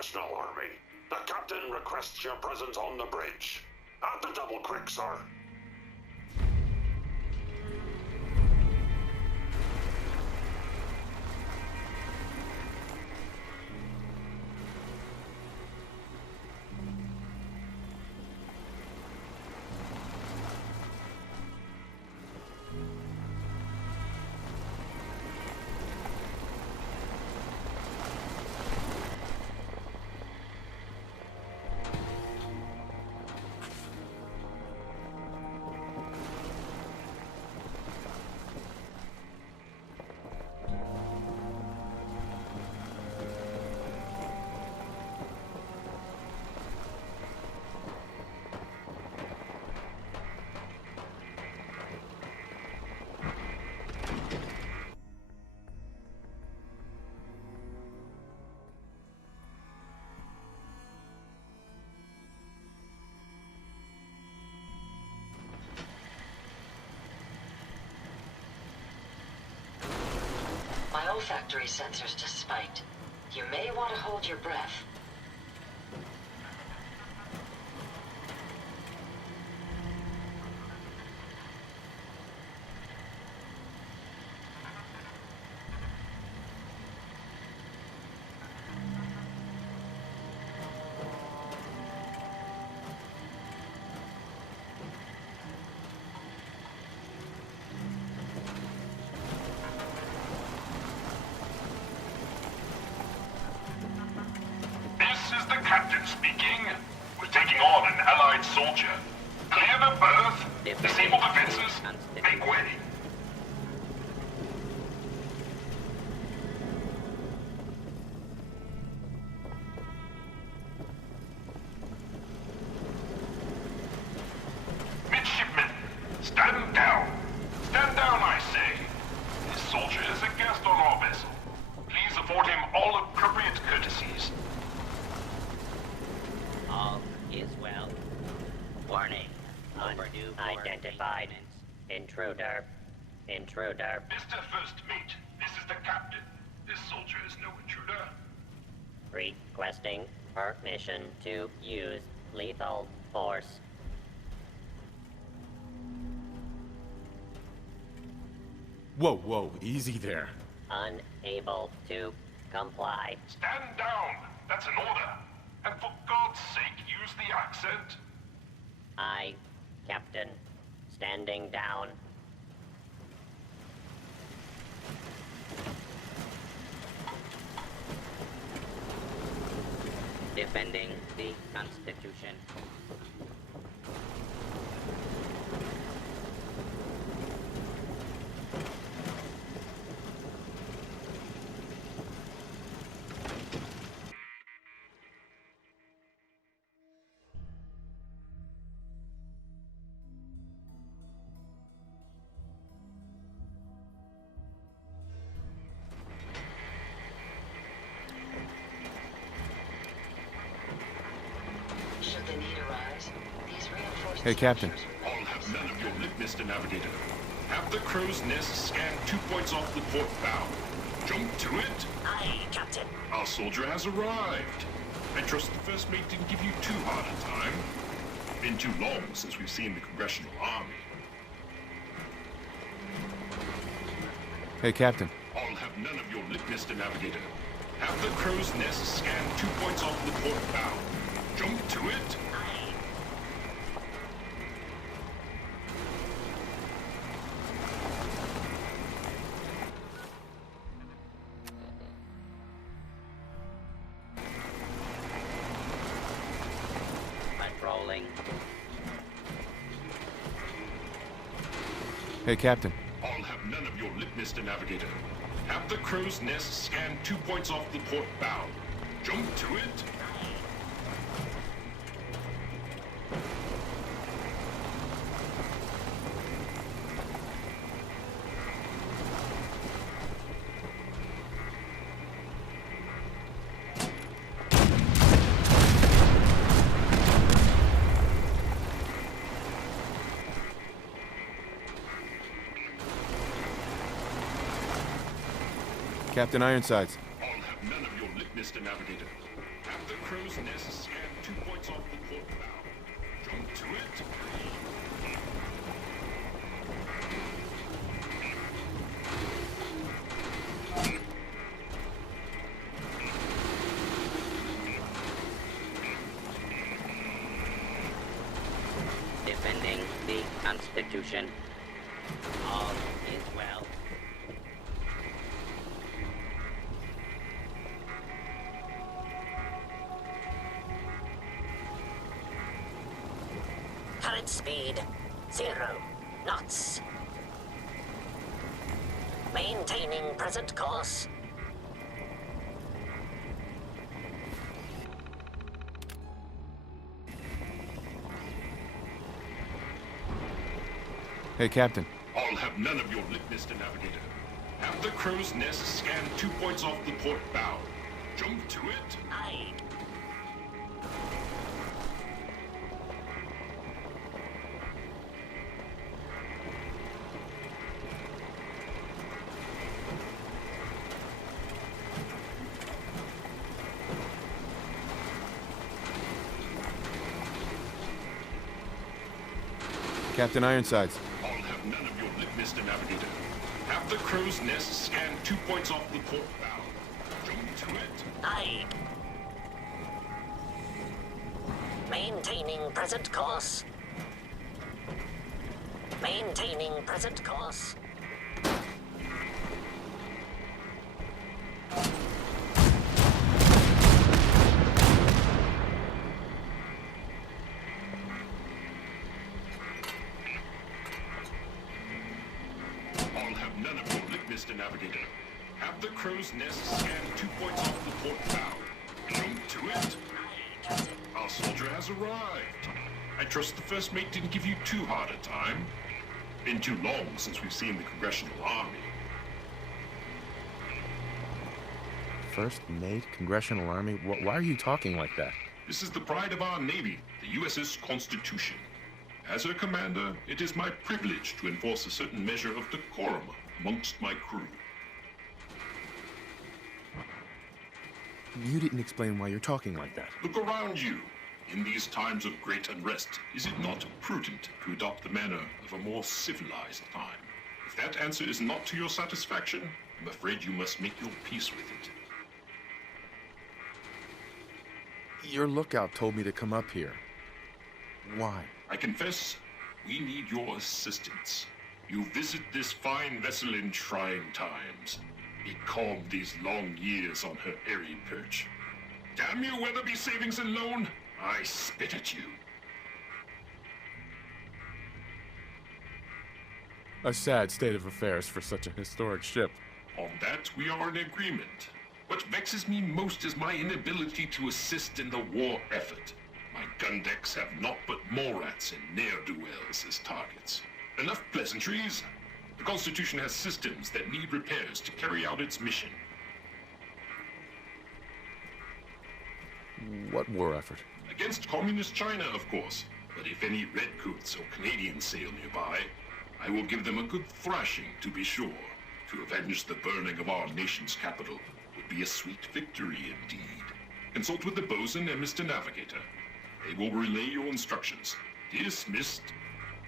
National Army. The captain requests your presence on the bridge. At the double quick, sir. My olfactory sensors just spiked. You may want to hold your breath. Captain speaking. We're taking on an Allied soldier. Clear the berth. Disable defenses. Make way. Midshipmen, stand down. Stand down, I say. This soldier is a guest on our vessel. Please afford him all appropriate courtesies. All is well. Warning. Overdue identified. Intruder. Intruder. Mr. First Mate, this is the captain. This soldier is no intruder. Requesting permission to use lethal force. Whoa, easy there. Unable to comply. Stand down. That's an order. And for God's sake, use the accent. I, Captain, standing down. Defending the Constitution. Should the need arise, these reinforced Hey, Captain. I'll have none of your lip, Mr. Navigator. Have the crow's nest scan 2 points off the port bow. Jump to it. Aye, Captain. Our soldier has arrived. I trust the First Mate didn't give you too hard a time. Been too long since we've seen the Congressional Army. Hey, Captain. I'll have none of your lip, Mr. Navigator. Have the crow's nest scan 2 points off the port bow. Jump to it. Patrolling. Hey, Captain. I'll have none of your lip, Mr. Navigator. Have the crow's nest scan 2 points off the port bow. Jump to it. Captain Ironsides. I'll have none of your lip, Mr. Navigator. Have the crow's nest scan 2 points off the port bow. Jump to it. Defending the Constitution. All is well. Current speed 0 knots. Maintaining present course. Hey, Captain. I'll have none of your lip, Mr. Navigator. Have the crow's nest scan 2 points off the port bow. Jump to it. Aye. Captain Ironsides. I'll have none of your lip, Mr. Navigator. Have the crow's nest scan 2 points off the port bow. Jump to it. Aye. Maintaining present course. Maintaining present course. I'll have none of your lip, Mr. Navigator. Have the crow's nest scan 2 points off the port bow. Jump to it. Our soldier has arrived. I trust the first mate didn't give you too hard a time. Been too long since we've seen the Congressional Army. First Mate, Congressional Army? Why are you talking like that? This is the pride of our Navy, the USS Constitution. As her commander, it is my privilege to enforce a certain measure of decorum amongst my crew. You didn't explain why you're talking like that. Look around you. In these times of great unrest, is it not prudent to adopt the manner of a more civilized time? If that answer is not to your satisfaction, I'm afraid you must make your peace with it. Your lookout told me to come up here. Why? I confess, we need your assistance. You visit this fine vessel in trying times. Be calm these long years on her airy perch. Damn you, Weatherby Savings and Loan! I spit at you. A sad state of affairs for such a historic ship. On that, we are in agreement. What vexes me most is my inability to assist in the war effort. My gun decks have naught but Morats and ne'er-do-wells as targets. Enough pleasantries. The Constitution has systems that need repairs to carry out its mission. What war effort? Against Communist China, of course. But if any Redcoats or Canadians sail nearby, I will give them a good thrashing, to be sure. To avenge the burning of our nation's capital would be a sweet victory indeed. Consult with the bosun and Mr. Navigator. They will relay your instructions. Dismissed.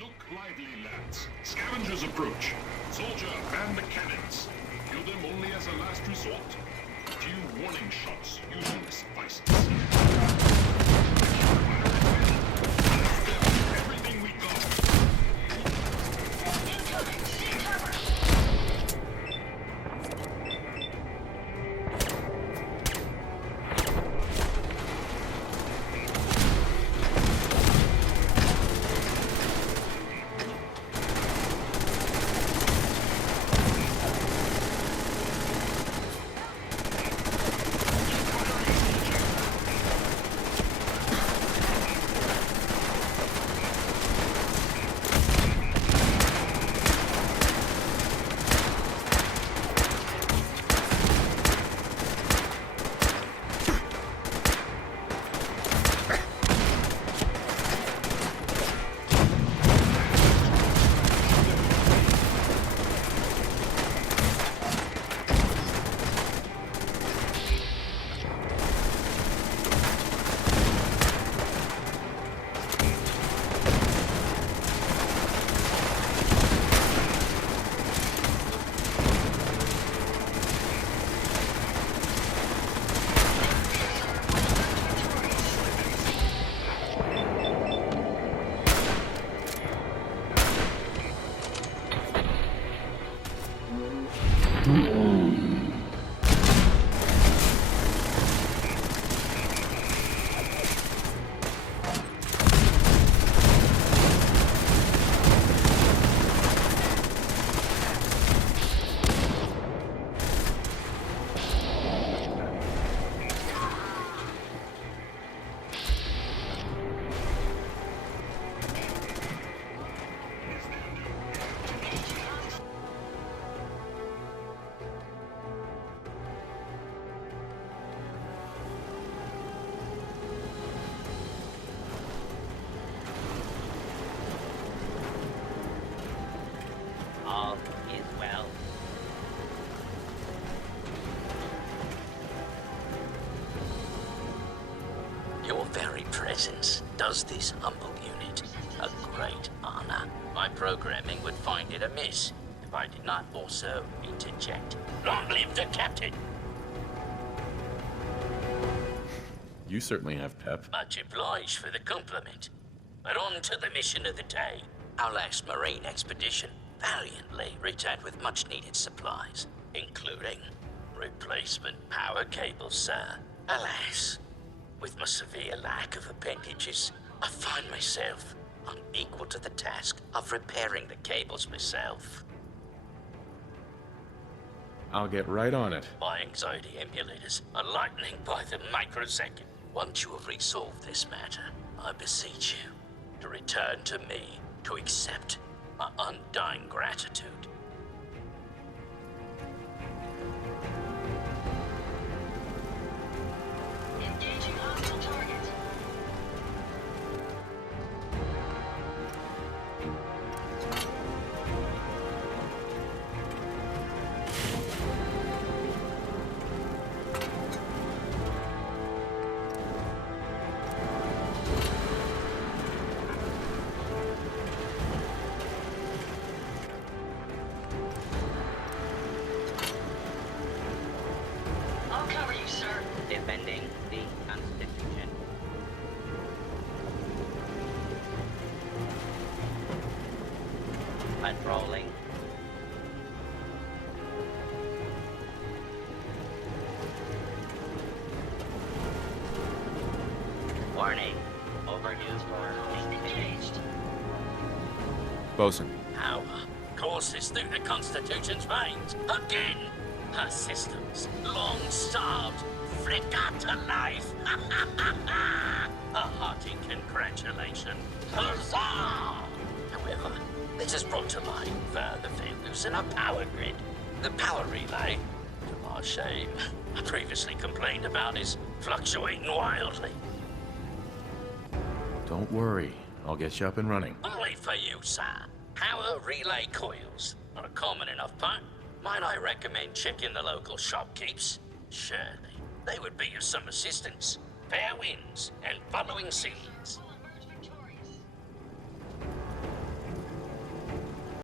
Look lively, lads. Scavengers approach. Soldier, man the cannons. Kill them only as a last resort. A few warning shots usually suffice to see. Everything we got. very presence does this humble unit a great honor. My programming would find it amiss if I did not also interject. Long live the captain! You certainly have pep. Much obliged for the compliment. But on to the mission of the day. Our last marine expedition valiantly returned with much-needed supplies, including replacement power cables, sir. Alas, with my severe lack of appendages, I find myself unequal to the task of repairing the cables myself. I'll get right on it. My anxiety emulators are lightening by the microsecond. Once you have resolved this matter, I beseech you to return to me to accept my undying gratitude. Engaging hostile target. I'll cover you, sir. Defending the Constitution. Patrolling. Warning. Overdue for Engaged. Bosun, Power courses through the Constitution's veins. Again! Her systems, long starved, flicker to life. A hearty congratulations. Huzzah! However, this has brought to light further failures in our power grid. The power relay, to our shame, I previously complained about, is fluctuating wildly. don't worry. I'll get you up and running. Only for you, sir. Power relay coils. Not a common enough part. Might I recommend checking the local shopkeepers? Surely, they would be of some assistance. Fair winds and following seas.